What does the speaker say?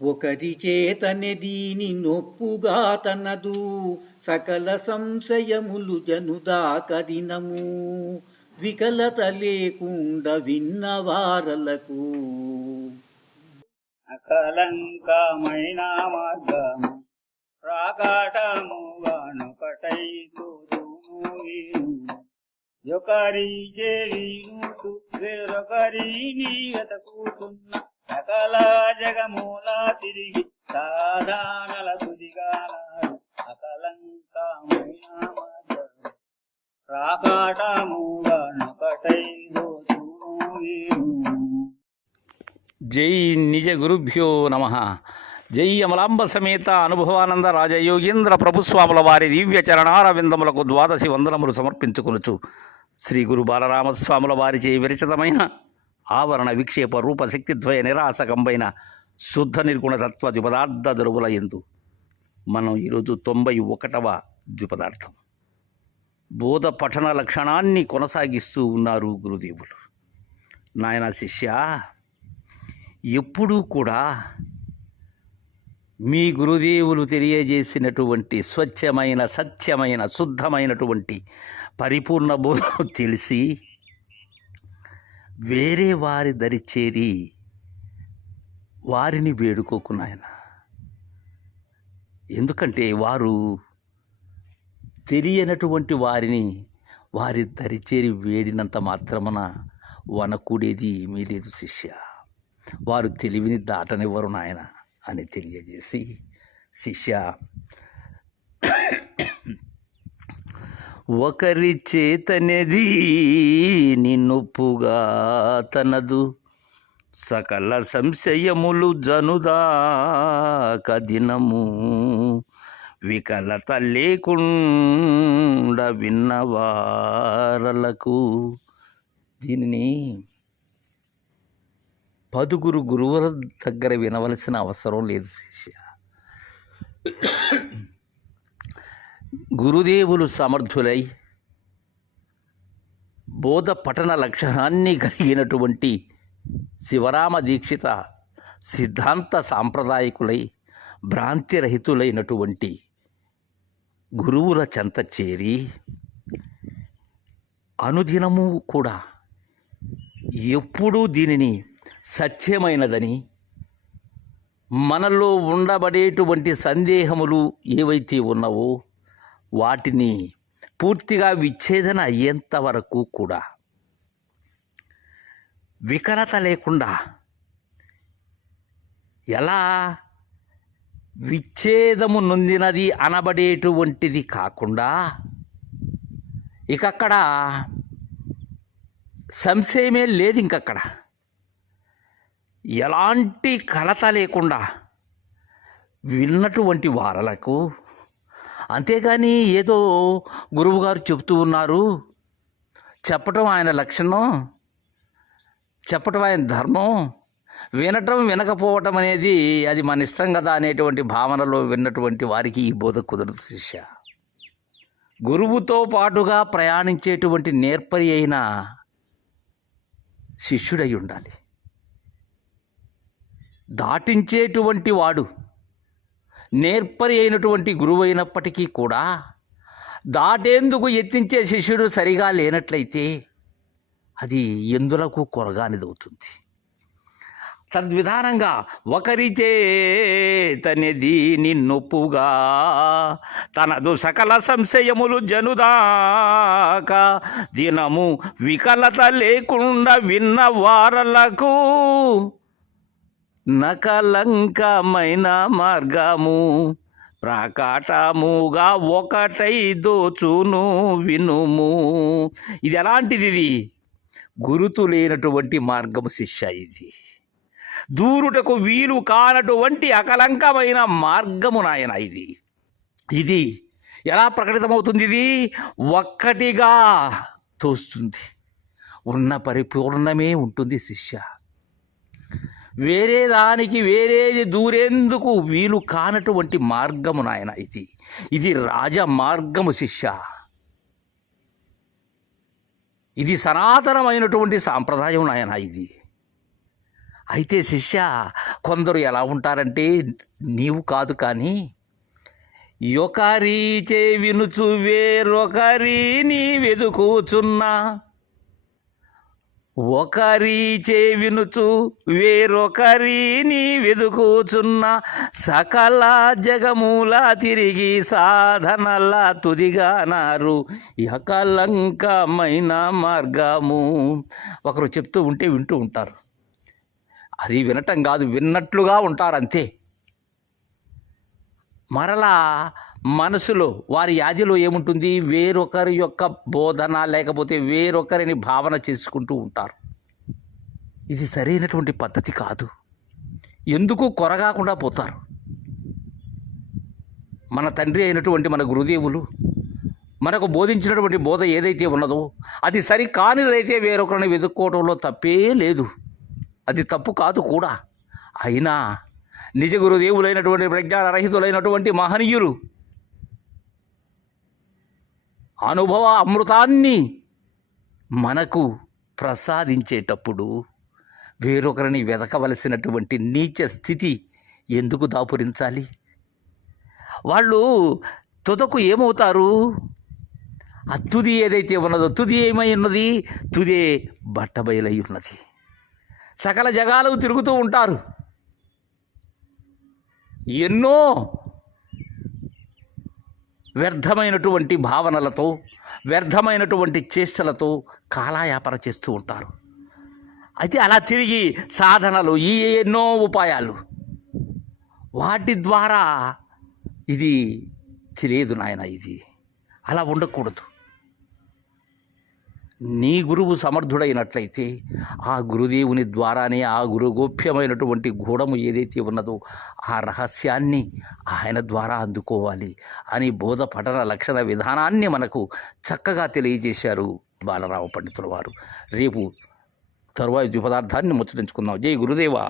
ఒకరి చేతనే దీని నొప్పుగా తనదు సకల సంశయములు జనుదాకదినము వికలత లేకుండా విన్నవారలకు అకలంకమైన మార్గము ప్రాకాటము వానొకటై ఒకరి చేరినుటు వేరొకరి నీ వెతకుతున్న సకల జగమూల తిరిగి సాధానల తుదిగానాడు అకలంకమైన మార్గము ప్రాకాటము వానొకటై జై నిజ గురుభ్యో నమ. జై అమలాంబ సమేత అనుభవానంద రాజయోగేంద్ర ప్రభుస్వాముల వారి దివ్య చరణారవిందములకు ద్వాదశి వందనములు సమర్పించుకొనుచు శ్రీ గురు బాలరామస్వాముల వారిచే విరచితమైన ఆవరణ విక్షేప రూపశక్తిద్వయ నిరాసకంబైన శుద్ధ నిర్గుణ తత్వ ద్విపదార్థ దరువుల యందు మనం ఈరోజు 91వ ద్విపదార్థం బోధ పఠన లక్షణాన్ని కొనసాగిస్తూ ఉన్నారు గురుదేవులు. నాయన శిష్య, ఎప్పుడూ కూడా మీ గురుదేవులు తెలియజేసినటువంటి స్వచ్ఛమైన సత్యమైన శుద్ధమైనటువంటి పరిపూర్ణ బోధను తెలిసి వేరే వారి దరి చేరి వారిని వేడుకోకు నాయన. ఎందుకంటే వారు తెలియనటువంటి వారిని వారి దరి చేరి వేడినంత మాత్రమున వనకూడేది ఏమీ లేదు శిష్య. వారు తెలివిని దాటనివ్వరు నాయన అని తెలియజేసి, శిష్య, ఒకరి చేతనేది నిన్నొప్పుగా తనదు సకల సంశయములు జనుదాక దినము వికలత లేకుండా విన్నవారలకు. దీనిని 10 గురువుల దగ్గర వినవలసిన అవసరం లేదు శిష్య. గురుదేవులు సమర్థులై బోధ పఠన లక్షణాన్ని కలిగినటువంటి శివరామ దీక్షిత సిద్ధాంత సాంప్రదాయకులై భ్రాంతిరహితులైనటువంటి గురువుల చెంత చేరి అనుదినము కూడా ఎప్పుడూ దీనిని సత్యమైనదని, మనలో ఉండబడేటువంటి సందేహములు ఏవైతే ఉన్నావో వాటిని పూర్తిగా విచ్ఛేదన అయ్యేంత వరకు కూడా వికలత లేకుండా, ఎలా విచ్ఛేదము నొందినది అనబడేటువంటిది కాకుండా, ఇకక్కడ సంశయమే లేదు, ఇంకక్కడ ఎలాంటి కలత లేకుండా విన్నటువంటి వారలకు, అంతేగాని ఏదో గురువుగారు చెప్తూ ఉన్నారు, చెప్పటం ఆయన లక్షణం, చెప్పటం ఆయన ధర్మం, వినటం వినకపోవటం అనేది అది మన ఇష్టం కదా అనేటువంటి భావనలో విన్నటువంటి వారికి ఈ బోధ కుదరదు శిష్య. గురువుతో పాటుగా ప్రయాణించేటువంటి నేర్పరి అయిన శిష్యుడై ఉండాలి. దాటించేటువంటి వాడు నేర్పరి అయినటువంటి గురువు అయినప్పటికీ కూడా దాటేందుకు యత్నించే శిష్యుడు సరిగా లేనట్లయితే అది ఎందులకు కొరగానిదవుతుంది. తద్విధానంగా ఒకరి చేతనేది నిన్నొప్పుగా తనదు సకల సంశయములు జనుదాక దినము వికలత లేకుండా విన్న వారలకు నకలంకమైన మార్గము ప్రాకాటముగా ఒకటై దోచును వినుము. ఇది ఎలాంటిది? ఇది గురుతు లేనటువంటి మార్గము శిష్య. ఇది దూరుటకు వీలు కానటువంటి అకలంకమైన మార్గము నాయన. ఇది ఎలా ప్రకటితమవుతుంది? ఇది ఒక్కటిగా తోస్తుంది, ఉన్న పరిపూర్ణమే ఉంటుంది శిష్య. వేరే దానికి వేరేది దూరేందుకు వీలు కానటువంటి మార్గము నాయన. ఇది రాజ మార్గము శిష్య. ఇది సనాతనమైనటువంటి సాంప్రదాయం నాయన. అయితే శిష్య, కొందరు ఎలా ఉంటారంటే, నీవు కాదు కానీ యొకరీచే వినుచు వేరొకరిని వెదుకుచున్నా, ఒకరీచే వినుచు వేరొకరిని వెదుకుచున్న సకల జగమూల తిరిగి సాధనల తుదిగానారు యకలంకమైన మార్గము. ఒకరు చెప్తూ ఉంటే వింటూ ఉంటారు, అది వినటం కాదు, విన్నట్లుగా ఉంటారు అంతే. మరలా మనసులో వారి యాదిలో ఏముంటుంది? వేరొకరి యొక్క బోధన లేకపోతే వేరొకరిని భావన చేసుకుంటూ ఉంటారు. ఇది సరైనటువంటి పద్ధతి కాదు. ఎందుకు కొరగాకుండా పోతారు? మన తండ్రి అయినటువంటి మన గురుదేవులు మనకు బోధించినటువంటి బోధ ఏదైతే ఉన్నదో అది సరి కానిదైతే వేరొకరిని వెతుక్కోవడంలో తప్పే లేదు, అది తప్పు కాదు కూడా. అయినా నిజ గురుదేవులైనటువంటి ప్రజ్ఞారహితులైనటువంటి మహనీయులు అనుభవ అమృతాన్ని మనకు ప్రసాదించేటప్పుడు వేరొకరిని వెతకవలసినటువంటి నీచ స్థితి ఎందుకు దాపురించాలి? వాళ్ళు తుదకు ఏమవుతారు? ఆ తుది ఏదైతే ఉన్నదో, తుది ఏమై ఉన్నది? తుదే బట్టబయలై ఉన్నది. సకల జగాలు తిరుగుతూ ఉంటారు, ఎన్నో వ్యర్థమైనటువంటి భావనలతో వ్యర్థమైనటువంటి చేష్టలతో కాలయాపన చేస్తూ ఉంటారు. అయితే అలా తిరిగి సాధనలు, ఈ ఎన్నో ఉపాయాలు, వాటి ద్వారా ఇది తెలియదు నాయన, ఇది అలా ఉండకూడదు. నీ గురువు సమర్థుడైనట్లయితే ఆ గురుదేవుని ద్వారానే ఆ గురుగోప్యమైనటువంటి గూఢము ఏదైతే ఉన్నదో ఆ రహస్యాన్ని ఆయన ద్వారా అందుకోవాలి అని బోధ పఠన లక్షణ విధానాన్ని మనకు చక్కగా తెలియజేశారు బాలరామ పండితుల వారు. రేపు తరువాయి ద్విపదార్థాన్ని ముచ్చటించుకుందాం. జై గురుదేవా.